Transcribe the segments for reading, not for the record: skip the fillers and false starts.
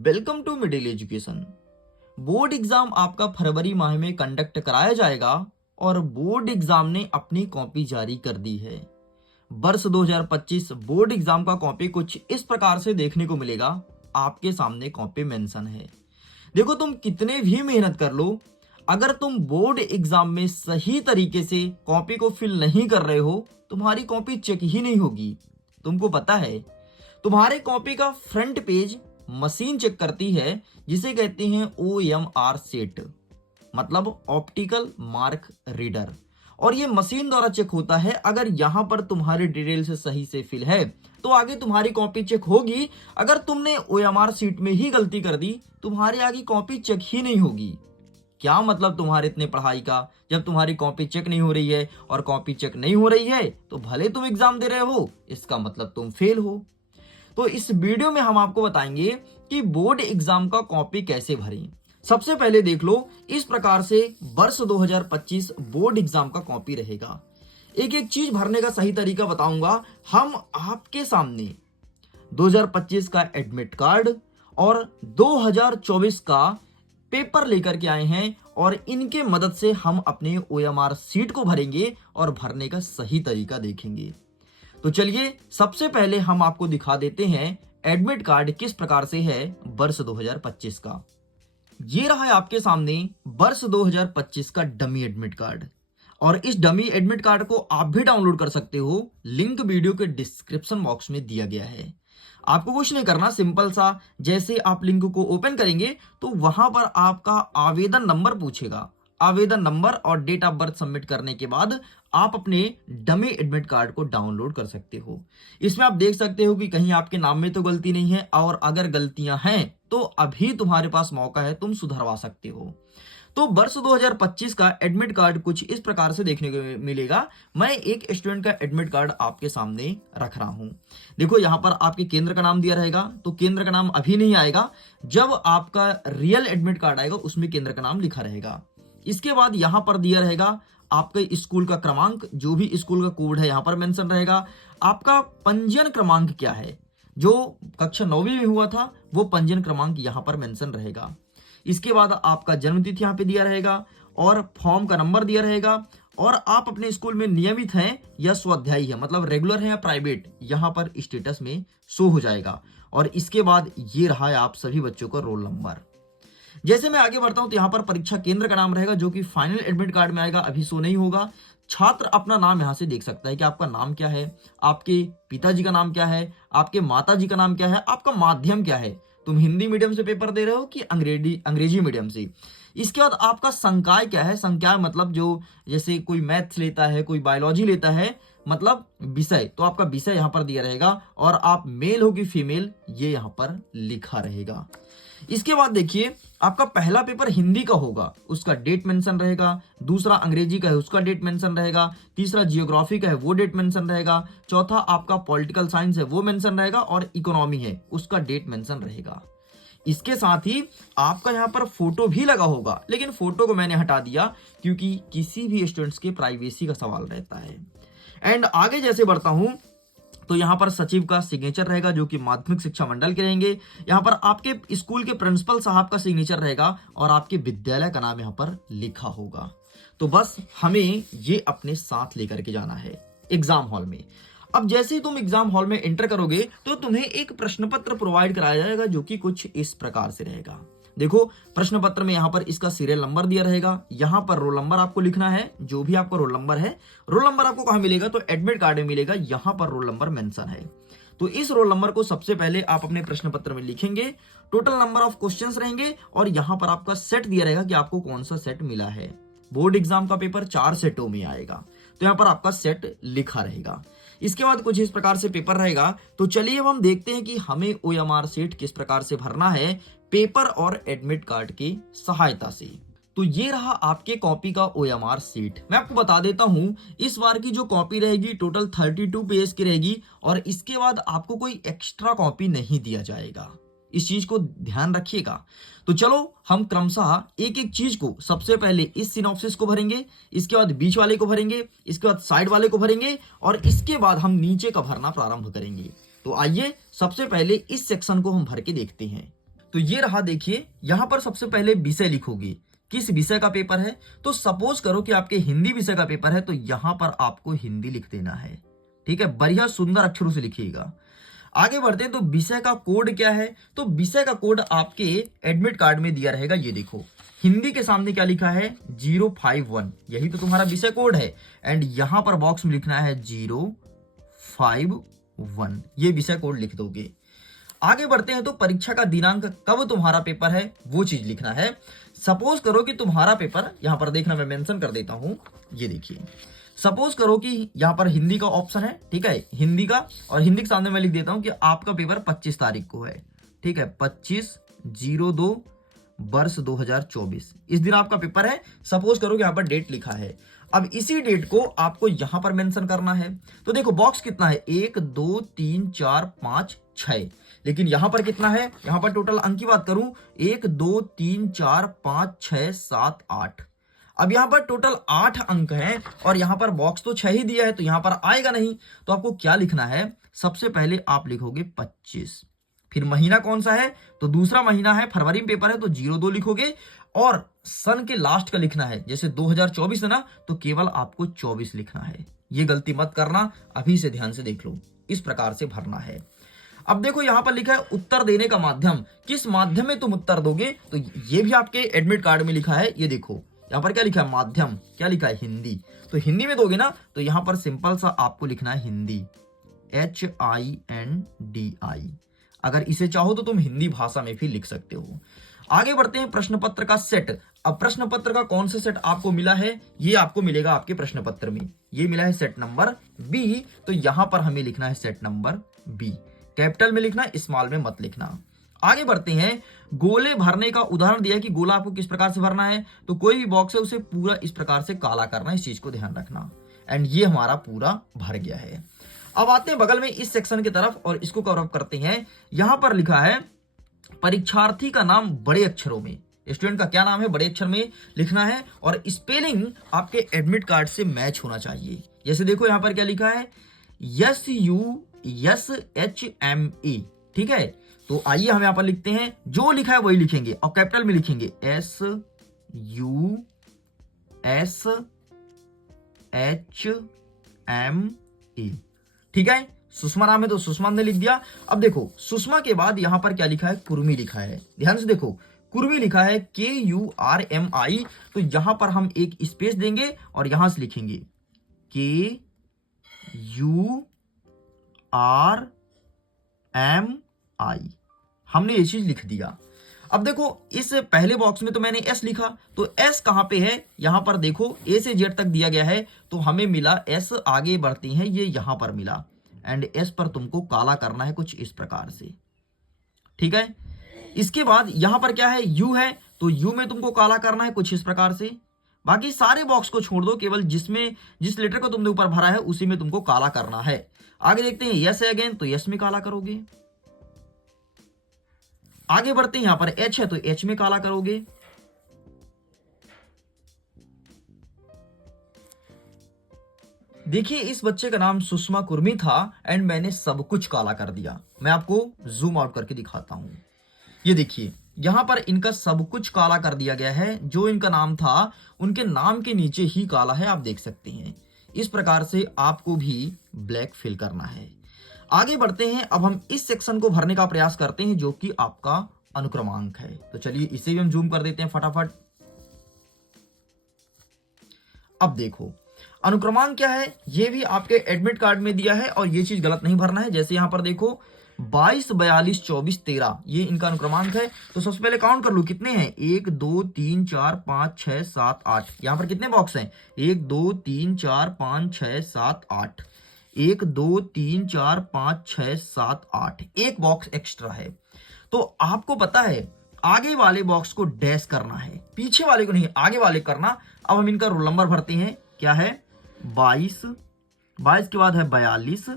Welcome to middle education. Board exam आपका फरवरी माह में कंडक्ट कराया जाएगा और बोर्ड एग्जाम ने अपनी कॉपी जारी कर दी है। वर्ष 2025 बोर्ड एग्जाम का कॉपी कुछ इस प्रकार से देखने को मिलेगा। आपके सामने कॉपी मेंशन है। देखो, तुम कितने भी मेहनत कर लो, अगर तुम बोर्ड एग्जाम में सही तरीके से कॉपी को फिल नहीं कर रहे हो, तुम्हारी कॉपी चेक ही नहीं होगी। तुमको पता है, तुम्हारे कॉपी का फ्रंट पेज मशीन चेक करती है, जिसे कहते हैं OMR सेट, मतलब ऑप्टिकल मार्क रीडर। और ये मशीन द्वारा चेक होता है। अगर यहां पर तुम्हारी डिटेल से सही से फिल है तो आगे तुम्हारी कॉपी चेक होगी। अगर तुमने OMR सीट में ही गलती कर दी, तुम्हारी आगे कॉपी चेक ही नहीं होगी। क्या मतलब तुम्हारे इतने पढ़ाई का, जब तुम्हारी कॉपी चेक नहीं हो रही है। और कॉपी चेक नहीं हो रही है तो भले तुम एग्जाम दे रहे हो, इसका मतलब तुम फेल हो। तो इस वीडियो में हम आपको बताएंगे कि बोर्ड एग्जाम का कॉपी कैसे भरें। सबसे पहले देख लो, इस प्रकार से वर्ष 2025 बोर्ड एग्जाम का कॉपी रहेगा। एक एक चीज भरने का सही तरीका बताऊंगा। हम आपके सामने 2025 का एडमिट कार्ड और 2024 का पेपर लेकर के आए हैं और इनके मदद से हम अपने OMR सीट को भरेंगे और भरने का सही तरीका देखेंगे। तो चलिए, सबसे पहले हम आपको दिखा देते हैं एडमिट कार्ड किस प्रकार से है वर्ष 2025 का। ये रहा है आपके सामने वर्ष 2025 का डमी एडमिट कार्ड। और इस डमी एडमिट कार्ड को आप भी डाउनलोड कर सकते हो। लिंक वीडियो के डिस्क्रिप्शन बॉक्स में दिया गया है। आपको कुछ नहीं करना, सिंपल सा, जैसे आप लिंक को ओपन करेंगे तो वहां पर आपका आवेदन नंबर पूछेगा। आवेदन नंबर और डेट ऑफ बर्थ सबमिट करने के बाद आप अपने डमी एडमिट कार्ड को डाउनलोड कर सकते हो। इसमें आप देख सकते हो कि कहीं आपके नाम में तो गलती नहीं है, और अगर गलतियां हैं तो अभी तुम्हारे पास मौका है, तुम सुधरवा सकते हो। तो वर्ष 2025 का एडमिट कार्ड कुछ इस प्रकार से देखने को मिलेगा। मैं एक स्टूडेंट का एडमिट कार्ड आपके सामने रख रहा हूं। देखो, यहां पर आपके केंद्र का नाम दिया रहेगा, तो केंद्र का नाम अभी नहीं आएगा। जब आपका रियल एडमिट कार्ड आएगा उसमें केंद्र का नाम लिखा रहेगा। इसके बाद यहां पर दिया रहेगा आपके स्कूल का क्रमांक, जो भी स्कूल का कोड है यहां पर मेंशन रहेगा। आपका पंजीयन क्रमांक क्या है, जो कक्षा 9वीं में हुआ था वो पंजीयन क्रमांक यहां पर मेंशन रहेगा। इसके बाद आपका जन्म तिथि यहाँ पे दिया रहेगा और फॉर्म का नंबर दिया रहेगा। और आप अपने स्कूल में नियमित हैं या स्वाध्यायी है, मतलब रेगुलर है या प्राइवेट, यहाँ पर स्टेटस में शो हो जाएगा। और इसके बाद ये रहा है आप सभी बच्चों का रोल नंबर। जैसे मैं आगे बढ़ता हूं तो यहाँ पर परीक्षा केंद्र का नाम रहेगा, जो कि फाइनल एडमिट कार्ड में आएगा, अभी शो नहीं होगा। छात्र अपना नाम यहाँ से देख सकता है कि आपका नाम क्या है, आपके पिताजी का नाम क्या है, आपके माताजी का नाम क्या है, आपका माध्यम क्या है, तुम हिंदी मीडियम से पेपर दे रहे हो कि अंग्रेजी मीडियम से। इसके बाद आपका संकाय क्या है। संकाय मतलब जो, जैसे कोई मैथ्स लेता है, कोई बायोलॉजी लेता है, मतलब विषय, तो आपका विषय यहाँ पर दिया रहेगा। और आप मेल हो कि फीमेल, ये यहाँ पर लिखा रहेगा। इसके बाद देखिए, आपका पहला पेपर हिंदी का होगा, उसका डेट मेंशन रहेगा। दूसरा अंग्रेजी का है, उसका डेट मेंशन रहेगा। तीसरा जियोग्राफी का है, वो डेट मेंशन रहेगा। चौथा आपका पॉलिटिकल साइंस है, वो मेंशन रहेगा। और इकोनॉमी है, उसका डेट मेंशन रहेगा। इसके साथ ही आपका यहाँ पर फोटो भी लगा होगा, लेकिन फोटो को मैंने हटा दिया क्योंकि किसी भी स्टूडेंट्स के प्राइवेसी का सवाल रहता है। एंड आगे जैसे बढ़ता हूं तो यहाँ पर सचिव का सिग्नेचर रहेगा, जो कि माध्यमिक शिक्षा मंडल के रहेंगे। यहाँ पर आपके स्कूल के प्रिंसिपल साहब का सिग्नेचर रहेगा और आपके विद्यालय का नाम यहाँ पर लिखा होगा। तो बस हमें ये अपने साथ लेकर के जाना है एग्जाम हॉल में। अब जैसे ही तुम एग्जाम हॉल में एंटर करोगे तो तुम्हें एक प्रश्न पत्र प्रोवाइड कराया जाएगा, जो कि कुछ इस प्रकार से रहेगा। देखो, प्रश्न पत्र में यहाँ पर इसका सीरियल नंबर दिया रहेगा। यहाँ पर रोल नंबर आपको लिखना है, जो भी आपका रोल नंबर है। रोल नंबर आपको कहाँ मिलेगा, तो एडमिट कार्ड में मिलेगा। यहाँ पर रोल नंबर मेंशन है, तो इस रोल नंबर को सबसे पहले आप अपने प्रश्न पत्र में लिखेंगे। टोटल नंबर ऑफ क्वेश्चंस रहेंगे और यहाँ पर आपका सेट दिया रहेगा कि आपको कौन सा सेट मिला है। बोर्ड एग्जाम का पेपर 4 सेटों में आएगा, तो यहाँ पर आपका सेट लिखा रहेगा। इसके बाद कुछ इस प्रकार से पेपर रहेगा। तो चलिए अब हम देखते हैं कि हमें OMR सीट किस प्रकार से भरना है पेपर और एडमिट कार्ड की सहायता से। तो ये रहा आपके कॉपी का OMR सीट। मैं आपको बता देता हूं, इस बार की जो कॉपी रहेगी टोटल 32 पेज की रहेगी और इसके बाद आपको कोई एक्स्ट्रा कॉपी नहीं दिया जाएगा। इस चीज को ध्यान रखिएगा। तो चलो हम क्रमशः एक एक चीज को, सबसे पहले इस सिनॉप्सिस को भरेंगे, इसके बाद बीच वाले को भरेंगे, इसके बाद साइड वाले को भरेंगे और इसके बाद हम नीचे का भरना प्रारंभ करेंगे। तो आइए सबसे पहले इस सेक्शन को हम भर के देखते हैं। तो ये रहा, देखिए यहां पर सबसे पहले विषय लिखोगे, किस विषय का पेपर है। तो सपोज करो कि आपके हिंदी विषय का पेपर है, तो यहां पर आपको हिंदी लिख देना है। ठीक है, बढ़िया सुंदर अक्षरों से लिखिएगा। आगे बढ़ते हैं, तो विषय का कोड क्या है। तो विषय का कोड आपके एडमिट कार्ड में दिया रहेगा। ये देखो, हिंदी के सामने क्या लिखा है, 051, यही तो तुम्हारा विषय कोड है। एंड यहां पर बॉक्स में लिखना है 051, ये विषय कोड लिख दोगे। आगे बढ़ते हैं, तो परीक्षा का दिनांक, कब तुम्हारा पेपर है वो चीज लिखना है। सपोज करो कि तुम्हारा पेपर, यहां पर देखना मैं मेंशन कर देता हूं, ये देखिए, सपोज करो कि यहां पर हिंदी का ऑप्शन है, ठीक है, हिंदी का, और हिंदी के सामने मैं लिख देता हूं कि आपका पेपर 25 तारीख को है। ठीक है, 25/02 वर्ष 2024, इस दिन आपका पेपर है। सपोज करो कि यहां पर डेट लिखा है। अब इसी डेट को आपको यहां पर मेंशन करना है। तो देखो बॉक्स कितना है, 1 2 3 4 5 6, लेकिन यहां पर कितना है, यहां पर टोटल अंक की बात करूं, 1 2 3 4 5 6 7 8। अब यहां पर टोटल 8 अंक हैं और यहां पर बॉक्स तो 6 ही दिया है, तो यहां पर आएगा नहीं। तो आपको क्या लिखना है, सबसे पहले आप लिखोगे 25, फिर महीना कौन सा है, तो दूसरा महीना है, फरवरी में पेपर है तो 02 लिखोगे, और सन के लास्ट का लिखना है, जैसे 2024 है ना, तो केवल आपको 24 लिखना है। ये गलती मत करना, अभी से ध्यान से देख लो, इस प्रकार से भरना है। अब देखो यहां पर लिखा है उत्तर देने का माध्यम, किस माध्यम में तुम उत्तर दोगे, तो ये भी आपके एडमिट कार्ड में लिखा है। ये देखो यहां पर क्या लिखा है, माध्यम, क्या लिखा है, हिंदी। तो हिंदी में दोगे ना, तो यहां पर सिंपल सा आपको लिखना है हिंदी, HINDI। अगर इसे चाहो तो तुम हिंदी भाषा में भी लिख सकते हो। आगे बढ़ते हैं, प्रश्न पत्र का सेट। अब प्रश्न पत्र का कौन सा सेट आपको मिला है, ये आपको मिलेगा आपके प्रश्न पत्र में, ये मिला है सेट नंबर बी। तो यहां पर हमें लिखना है सेट नंबर बी, कैपिटल में लिखना, स्मॉल में मत लिखना। आगे बढ़ते हैं, गोले भरने का उदाहरण दिया है कि गोला आपको किस प्रकार से भरना है। तो कोई भी बॉक्स है उसे पूरा इस प्रकार से काला करना, इस चीज को ध्यान रखना। एंड ये हमारा पूरा भर गया है। अब आते हैं बगल में इस सेक्शन की तरफ और इसको कवर अप करते हैं। यहां पर लिखा है परीक्षार्थी का नाम बड़े अक्षरों में, स्टूडेंट का क्या नाम है बड़े अक्षर में लिखना है, और स्पेलिंग आपके एडमिट कार्ड से मैच होना चाहिए। जैसे देखो यहां पर क्या लिखा है, SUSHME, ठीक है। तो आइए हम यहां पर लिखते हैं, जो लिखा है वही लिखेंगे और कैपिटल में लिखेंगे SUSHME, ठीक है। सुषमा नाम है तो सुषमा ने लिख दिया। अब देखो सुषमा के बाद यहां पर क्या लिखा है, कुर्मी लिखा है, ध्यान से देखो, कुर्मी लिखा है KURMI। तो यहां पर हम एक स्पेस देंगे और यहां से लिखेंगे KURMI, हमने ये चीज लिख दिया। अब देखो इस पहले बॉक्स में तो मैंने S लिखा, तो S कहां पे है, यहां पर देखो A से Z तक दिया गया है, तो हमें मिला S, आगे बढ़ती हैं, ये यहां पर मिला। एंड S पर तुमको काला करना है कुछ इस प्रकार से, ठीक है। इसके बाद यहां पर क्या है, U है, तो U में तुमको काला करना है कुछ इस प्रकार से। बाकी सारे बॉक्स को छोड़ दो, केवल जिस लेटर को तुमने ऊपर भरा है उसी में तुमको काला करना है। आगे देखते हैं, यस है अगेन, तो यस में काला करोगे। आगे बढ़ते हैं, यहां पर H है तो H में काला करोगे। देखिए इस बच्चे का नाम सुषमा कुर्मी था एंड मैंने सब कुछ काला कर दिया। मैं आपको जूम आउट करके दिखाता हूं, ये देखिए यहां पर इनका सब कुछ काला कर दिया गया है। जो इनका नाम था उनके नाम के नीचे ही काला है, आप देख सकते हैं। इस प्रकार से आपको भी ब्लैक फिल करना है। आगे बढ़ते हैं, अब हम इस सेक्शन को भरने का प्रयास करते हैं जो कि आपका अनुक्रमांक है। तो चलिए इसे भी हम जूम कर देते हैं फटाफट। अब देखो अनुक्रमांक क्या है, ये भी आपके एडमिट कार्ड में दिया है और ये चीज गलत नहीं भरना है। जैसे यहां पर देखो 22 42 24 13, ये इनका अनुक्रमांक है। तो सबसे पहले काउंट कर लो कितने हैं, 1 2 3 4 5 6 7 8। यहां पर कितने बॉक्स हैं, 1 2 3 4 5 6 7 8, 1 2 3 4 5 6 7 8, एक बॉक्स एक्स्ट्रा है। तो आपको पता है आगे वाले बॉक्स को डैश करना है, पीछे वाले को नहीं, आगे वाले करना। अब हम इनका रोल नंबर भरते हैं, क्या है 22, 22 के बाद है 42,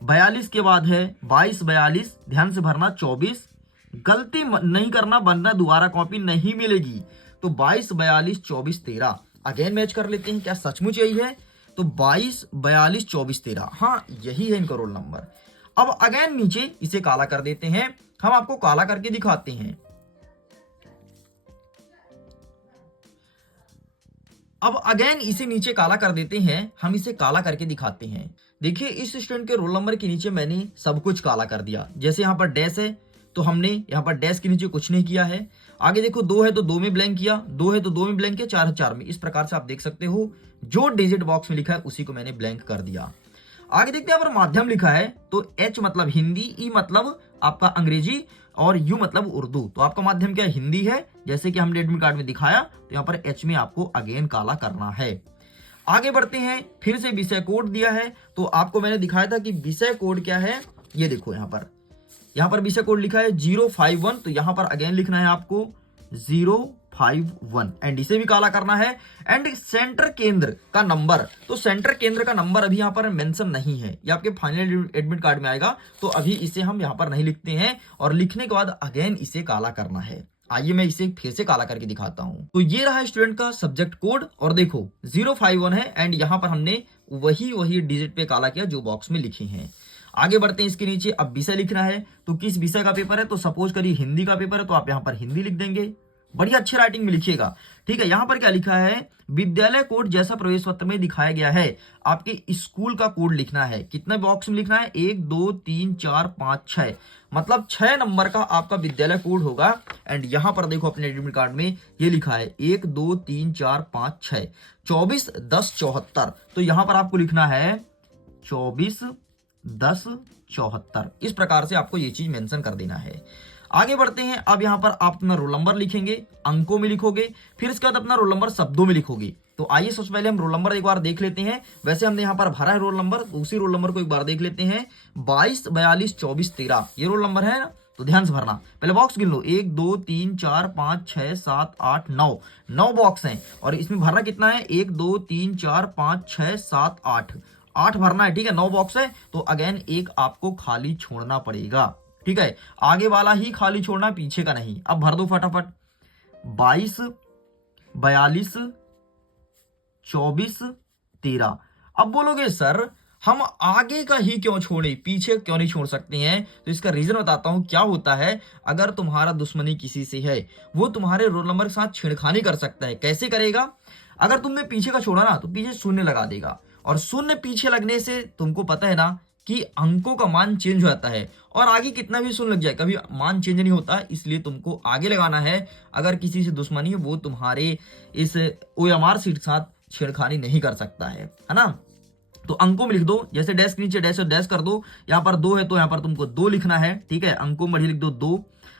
42 के बाद है 22 42, ध्यान से भरना 24, गलती नहीं करना वरना दोबारा कॉपी नहीं मिलेगी। तो 22 42 24 13, अगेन मैच कर लेते हैं, क्या सचमुच यही है। तो 22 42 24 13, हाँ यही है इनका रोल नंबर। अब अगेन नीचे इसे काला कर देते हैं हम आपको काला करके दिखाते हैं। अब अगेन इसे नीचे काला कर देते हैं, हम इसे काला करके दिखाते हैं। देखिए इस स्टूडेंट के रोल नंबर के नीचे मैंने सब कुछ काला कर दिया। जैसे यहाँ पर डैश है तो हमने यहाँ पर डैश के नीचे कुछ नहीं किया है। आगे देखो 2 है तो 2 में ब्लैंक किया, 2 है तो 2 में ब्लैंक किया, 4 है 4 में। इस प्रकार से आप देख सकते हो जो डिजिट बॉक्स में लिखा है उसी को मैंने ब्लैंक कर दिया। आगे देखते हैं यहाँ पर माध्यम लिखा है तो H मतलब हिंदी, E मतलब आपका अंग्रेजी और U मतलब उर्दू। तो आपका माध्यम क्या हिंदी है, जैसे कि हमने एडमिट कार्ड में दिखाया। तो यहाँ पर H में आपको अगेन काला करना है। आगे बढ़ते हैं, फिर से विषय कोड दिया है तो आपको मैंने दिखाया था कि विषय कोड क्या है। ये देखो यहाँ पर विषय कोड लिखा है 051, तो यहाँ पर अगेन लिखना है आपको 051 एंड इसे भी काला करना है। एंड सेंटर केंद्र का नंबर, तो सेंटर केंद्र का नंबर अभी यहाँ पर मेंशन नहीं है, ये आपके फाइनल एडमिट कार्ड में आएगा। तो अभी इसे हम यहाँ पर नहीं लिखते हैं और लिखने के बाद अगेन इसे काला करना है। आइए मैं इसे फिर से काला करके दिखाता हूं। तो ये रहा स्टूडेंट का सब्जेक्ट कोड और देखो 051 है एंड यहाँ पर हमने वही डिजिट पे काला किया जो बॉक्स में लिखे हैं। आगे बढ़ते हैं, इसके नीचे अब विषय लिखना है। तो किस विषय का पेपर है, तो सपोज करिए हिंदी का पेपर है तो आप यहाँ पर हिंदी लिख देंगे। बढ़िया अच्छी राइटिंग में लिखिएगा, ठीक है। यहाँ पर क्या लिखा है, विद्यालय कोड जैसा प्रवेश पत्र में दिखाया गया है आपके स्कूल का कोड लिखना है। कितने बॉक्स में लिखना है, 1 2 3 4 5 6, मतलब 6 नंबर का आपका विद्यालय कोड होगा। एंड यहाँ पर देखो अपने एडमिट कार्ड में ये लिखा है 1 2 3 4 5 6 24 10 74। तो यहाँ पर आपको लिखना है 24 10 74। इस प्रकार से आपको ये चीज मेंशन कर देना है। आगे बढ़ते हैं, अब यहाँ पर आप अपना रोल नंबर लिखेंगे, अंकों में लिखोगे, फिर इसके बाद अपना रोल नंबर शब्दों में लिखोगे। तो आइए सबसे पहले हम रोल नंबर एक बार देख लेते हैं। वैसे हमने यहाँ पर भरा है रोल नंबर, तो उसी रोल नंबर को एक बार देख लेते हैं। 22 42 24 13 ये रोल नंबर है ना, तो ध्यान से भरना। पहले बॉक्स गिन लो, 1 2 3 4 5 6 7 8 9 बॉक्स हैं और इसमें भरना कितना है, 1 2 3 4 5 6 7 8 भरना है, ठीक है। 9 बॉक्स है तो अगेन एक आपको खाली छोड़ना पड़ेगा, ठीक है। आगे वाला ही खाली छोड़ना, पीछे का नहीं। अब भर दो फटाफट, 22 42 24 13। अब बोलोगे सर हम आगे का ही क्यों छोड़े, पीछे क्यों नहीं छोड़ सकते हैं। तो इसका रीजन बताता हूं। क्या होता है, अगर तुम्हारा दुश्मनी किसी से है वो तुम्हारे रोल नंबर के साथ छेड़खानी कर सकता है। कैसे करेगा, अगर तुमने पीछे का छोड़ा ना तो पीछे शून्य लगा देगा, और शून्य पीछे लगने से तुमको पता है ना कि अंकों का मान चेंज हो जाता है, और आगे कितना भी शून्य लग जाए कभी मान चेंज नहीं होता। इसलिए तुमको आगे लगाना है। अगर किसी से दुश्मनी है वो तुम्हारे इस OMR सीट के साथ छेड़खानी नहीं कर सकता है ना। तो अंकों में लिख दो, जैसे डैश के नीचे डैश और डैश कर दो। यहाँ पर 2 है तो यहाँ पर तुमको 2 लिखना है, ठीक है। अंकों में लिख दो 2,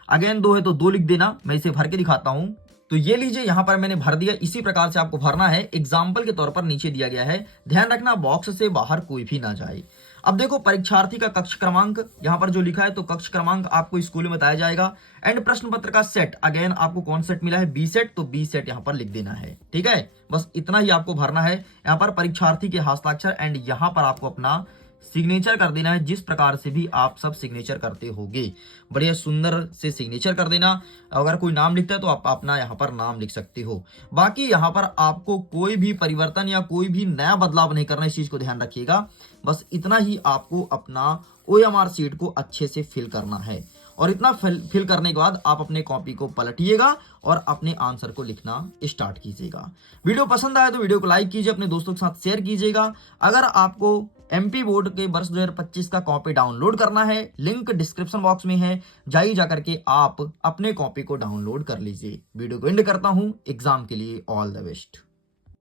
अगेन 2 है तो 2 लिख देना। मैं इसे भर के दिखाता हूं। तो ये लीजिए यहाँ पर मैंने भर दिया। इसी प्रकार से आपको भरना है, एग्जाम्पल के तौर पर नीचे दिया गया है। ध्यान रखना बॉक्स से बाहर कोई भी ना जाए। अब देखो परीक्षार्थी का कक्ष क्रमांक यहाँ पर जो लिखा है, तो कक्ष क्रमांक आपको स्कूल में बताया जाएगा। एंड प्रश्न पत्र का सेट, अगेन आपको कौन सेट मिला है, B सेट, तो B सेट यहाँ पर लिख देना है, ठीक है। बस इतना ही आपको भरना है। यहाँ पर परीक्षार्थी के हस्ताक्षर एंड यहाँ पर आपको अपना सिग्नेचर कर देना है, जिस प्रकार से भी आप सब सिग्नेचर करते होगे। बढ़िया सुंदर से सिग्नेचर कर देना। अगर कोई नाम लिखता है तो आप अपना यहाँ पर नाम लिख सकते हो। बाकी यहाँ पर आपको कोई भी परिवर्तन या कोई भी नया बदलाव नहीं करना, इस चीज को ध्यान रखिएगा। बस इतना ही आपको अपना OMR सीट को अच्छे से फिल करना है, और इतना फिल करने के बाद आप अपने कॉपी को पलटिएगा और अपने आंसर को लिखना स्टार्ट कीजिएगा। वीडियो पसंद आया तो वीडियो को लाइक कीजिए, अपने दोस्तों के साथ शेयर कीजिएगा। अगर आपको MP बोर्ड के वर्ष 2025 का कॉपी डाउनलोड करना है, लिंक डिस्क्रिप्शन बॉक्स में है, जाइए जाकर के आप अपने कॉपी को डाउनलोड कर लीजिए। वीडियो को एंड करता हूं। एग्जाम के लिए ऑल द बेस्ट।